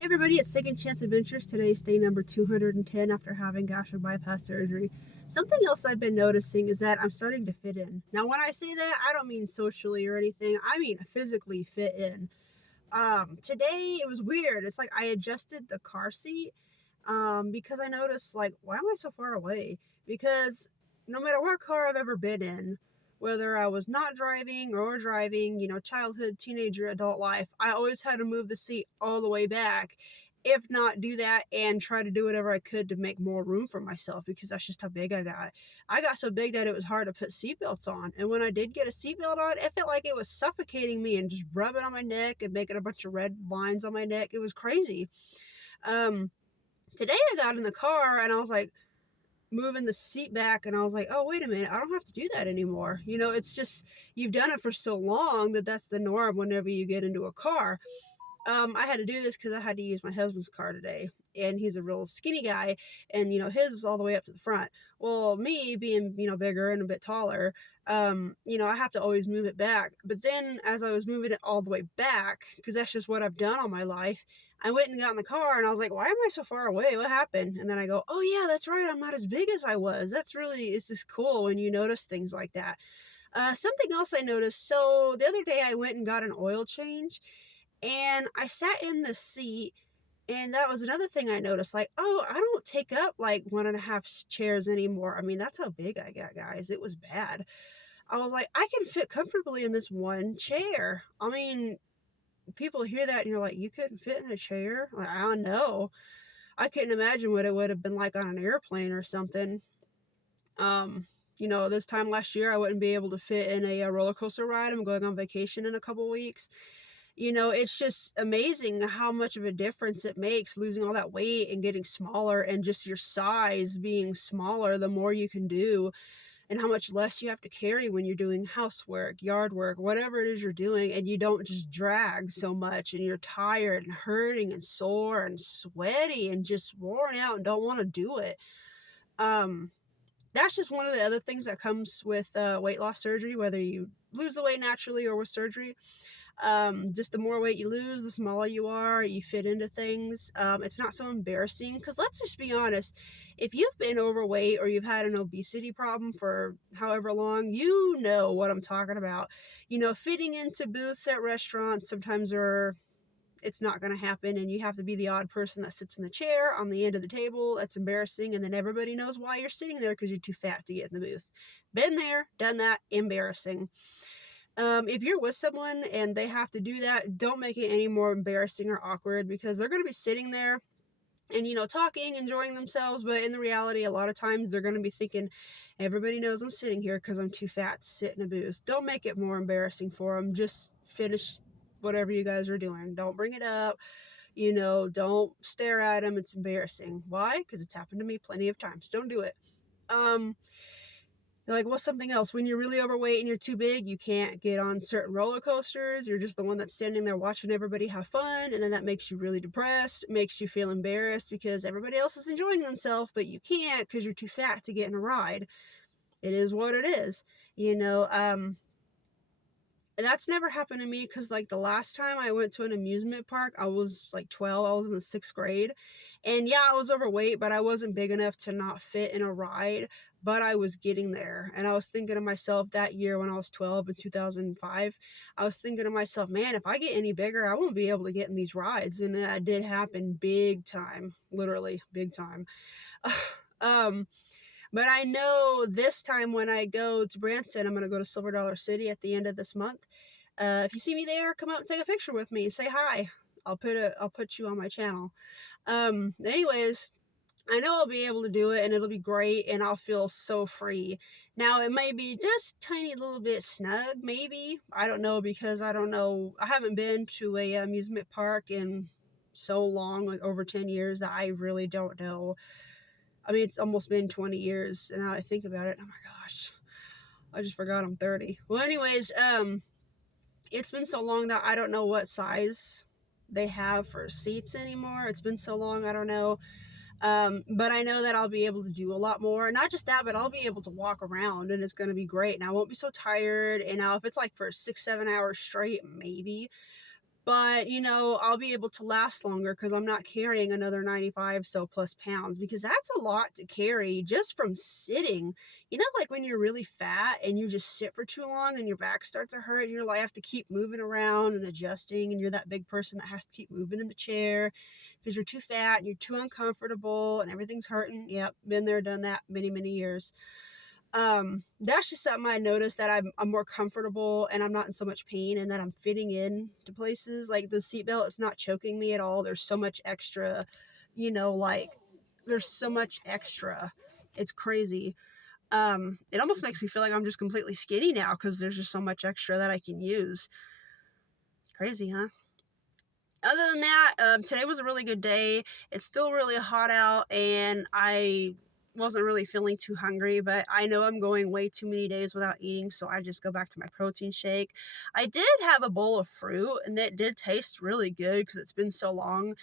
Hey everybody, it's Second Chance Adventures. Today's day number 210 after having gastric bypass surgery. Something else I've been noticing is that I'm starting to fit in. Now, when I say that, I don't mean socially or anything. I mean physically fit in. Today it was weird. It's like I adjusted the car seat because I noticed, like, why am I so far away? Because no matter what car I've ever been in, whether I was not driving or driving, childhood, teenager, adult life, I always had to move the seat all the way back. If not, do that and try to do whatever I could to make more room for myself because that's just how big I got. I got so big that it was hard to put seatbelts on. And when I did get a seatbelt on, it felt like it was suffocating me and just rubbing on my neck and making a bunch of red lines on my neck. It was crazy. Um, Today I got in the car and I was like moving the seat back and I was like, oh, wait a minute, I don't have to do that anymore. It's just you've done it for so long that that's the norm whenever you get into a car. I had to do this because I had to use my husband's car today, and he's a real skinny guy, and his is all the way up to the front. Well, me being bigger and a bit taller, I have to always move it back. But then as I was moving it all the way back, because that's just what I've done all my life, I went and got in the car and I was like, why am I so far away? What happened? And then I go, oh yeah, that's right, I'm not as big as I was. It's just cool when you notice things like that. Something else I noticed. So the other day I went and got an oil change and I sat in the seat, and that was another thing I noticed. Like, oh, I don't take up like one and a half chairs anymore. I mean, that's how big I got, guys. It was bad. I was like, I can fit comfortably in this one chair. I mean, people hear that and you're like, you couldn't fit in a chair? Like, I don't know. I couldn't imagine what it would have been like on an airplane or something. This time last year, I wouldn't be able to fit in a roller coaster ride. I'm going on vacation in a couple weeks. It's just amazing how much of a difference it makes losing all that weight and getting smaller, and just your size being smaller the more you can do, and how much less you have to carry when you're doing housework, yard work, whatever it is you're doing, and you don't just drag so much and you're tired and hurting and sore and sweaty and just worn out and don't want to do it. Um, that's just one of the other things that comes with weight loss surgery, whether you lose the weight naturally or with surgery. Just the more weight you lose, the smaller you are, you fit into things. It's not so embarrassing because let's just be honest, if you've been overweight or you've had an obesity problem for however long, you know what I'm talking about. Fitting into booths at restaurants sometimes it's not going to happen, and you have to be the odd person that sits in the chair on the end of the table. That's embarrassing, and then everybody knows why you're sitting there because you're too fat to get in the booth. Been there, done that, embarrassing. If you're with someone and they have to do that, don't make it any more embarrassing or awkward because they're going to be sitting there and, talking, enjoying themselves. But in the reality, a lot of times they're going to be thinking, everybody knows I'm sitting here because I'm too fat to sit in a booth. Don't make it more embarrassing for them. Just finish whatever you guys are doing. Don't bring it up. Don't stare at them. It's embarrassing. Why? Because it's happened to me plenty of times. Don't do it. Um, like, what's something else? When you're really overweight and you're too big, you can't get on certain roller coasters. You're just the one that's standing there watching everybody have fun. And then that makes you really depressed, makes you feel embarrassed because everybody else is enjoying themselves, but you can't because you're too fat to get in a ride. It is what it is. That's never happened to me because, like, the last time I went to an amusement park, I was like 12. I was in the 6th grade. And yeah, I was overweight, but I wasn't big enough to not fit in a ride. But I was getting there. And I was thinking to myself that year when I was 12 in 2005, I was thinking to myself, man, if I get any bigger, I won't be able to get in these rides. And that did happen big time, literally big time. um, but I know this time when I go to Branson, I'm going to go to Silver Dollar City at the end of this month. If you see me there, come up and take a picture with me. Say hi. I'll put you on my channel. Anyways, I know I'll be able to do it and it'll be great and I'll feel so free. Now, it may be just tiny little bit snug, maybe. I don't know because I don't know. I haven't been to a amusement park in so long, like over 10 years, that I really don't know. I mean, it's almost been 20 years, and now I think about it, oh my gosh, I just forgot I'm 30. Well, anyways, it's been so long that I don't know what size they have for seats anymore. It's been so long, I don't know. But I know that I'll be able to do a lot more. Not just that, but I'll be able to walk around, and it's going to be great. And I won't be so tired. And now if it's like for 6-7 hours straight, maybe. But, I'll be able to last longer because I'm not carrying another 95 so plus pounds, because that's a lot to carry just from sitting. Like when you're really fat and you just sit for too long and your back starts to hurt and you're like, have to keep moving around and adjusting, and you're that big person that has to keep moving in the chair because you're too fat and you're too uncomfortable and everything's hurting. Yep, been there, done that many, many years. That's just something I noticed, that I'm more comfortable and I'm not in so much pain, and that I'm fitting in to places. Like the seatbelt is not choking me at all. There's so much extra, like there's so much extra. It's crazy. It almost makes me feel like I'm just completely skinny now because there's just so much extra that I can use. Crazy, huh? Other than that, today was a really good day. It's still really hot out, and I wasn't really feeling too hungry, but I know I'm going way too many days without eating, so I just go back to my protein shake. I did have a bowl of fruit, and it did taste really good because it's been so long.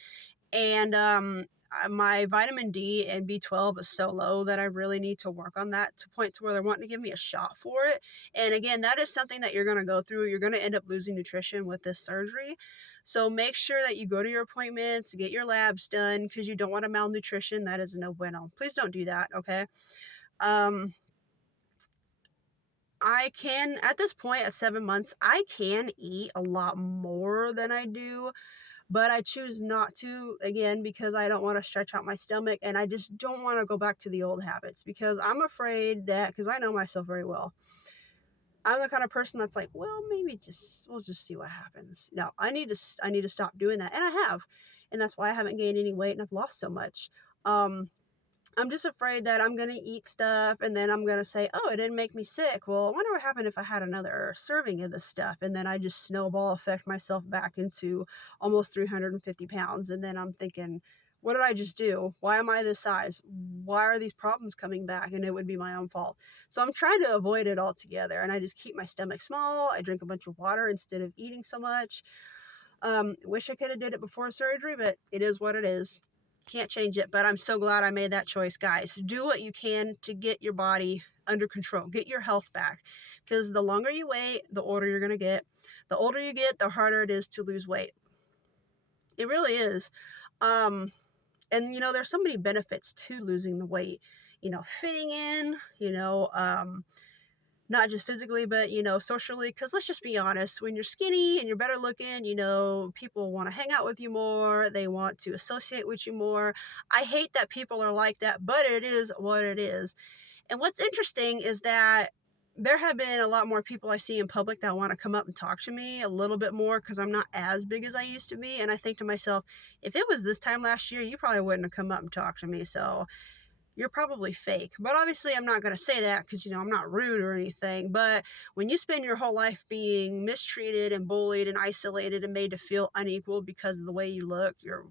And my vitamin D and B12 is so low that I really need to work on that to point to where they're wanting to give me a shot for it. And again, that is something that you're going to go through. You're going to end up losing nutrition with this surgery. So make sure that you go to your appointments, get your labs done, because you don't want a malnutrition. That is no bueno. Please don't do that, okay? Um, I can, at this point at 7 months, I can eat a lot more than I do, but I choose not to, again, because I don't want to stretch out my stomach, and I just don't want to go back to the old habits, because I'm afraid that, because I know myself very well, I'm the kind of person that's like, well, maybe we'll just see what happens. No, I need to stop doing that, and I have, and that's why I haven't gained any weight and I've lost so much. I'm just afraid that I'm going to eat stuff and then I'm going to say, oh, it didn't make me sick. Well, I wonder what happened if I had another serving of this stuff. And then I just snowball effect myself back into almost 350 pounds. And then I'm thinking, what did I just do? Why am I this size? Why are these problems coming back? And it would be my own fault. So I'm trying to avoid it altogether. And I just keep my stomach small. I drink a bunch of water instead of eating so much. Wish I could have did it before surgery, but it is what it is. Can't change it, but I'm so glad I made that choice, guys. Do what you can to get your body under control. Get your health back, because the longer you wait, the older you're going to get. The older you get, the harder it is to lose weight. It really is. And there's so many benefits to losing the weight. Fitting in, not just physically, but socially, because let's just be honest, when you're skinny and you're better looking, people want to hang out with you more, they want to associate with you more. I hate that people are like that, but it is what it is. And what's interesting is that there have been a lot more people I see in public that want to come up and talk to me a little bit more, because I'm not as big as I used to be. And I think to myself, if it was this time last year, you probably wouldn't have come up and talked to me. So you're probably fake. But obviously I'm not going to say that, because I'm not rude or anything. But when you spend your whole life being mistreated and bullied and isolated and made to feel unequal because of the way you look, you're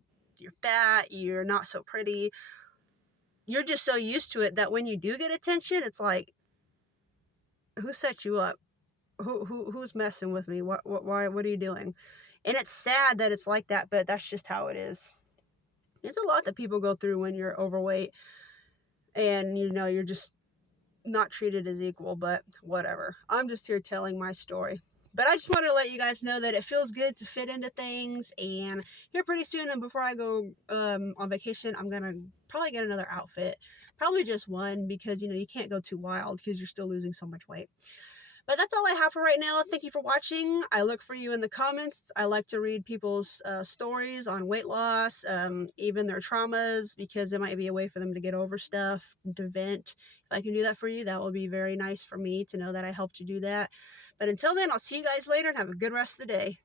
fat, you're not so pretty, you're just so used to it that when you do get attention, it's like, who set you up? Who's messing with me? What are you doing? And it's sad that it's like that, but that's just how it is. It's a lot that people go through when you're overweight and you're just not treated as equal, but whatever. I'm just here telling my story. But I just wanted to let you guys know that it feels good to fit into things. And here pretty soon, and before I go on vacation, I'm going to probably get another outfit. Probably just one, because, you can't go too wild because you're still losing so much weight. But that's all I have for right now. Thank you for watching. I look for you in the comments. I like to read people's stories on weight loss, even their traumas, because it might be a way for them to get over stuff, to vent. If I can do that for you, that will be very nice for me to know that I helped you do that. But until then, I'll see you guys later and have a good rest of the day.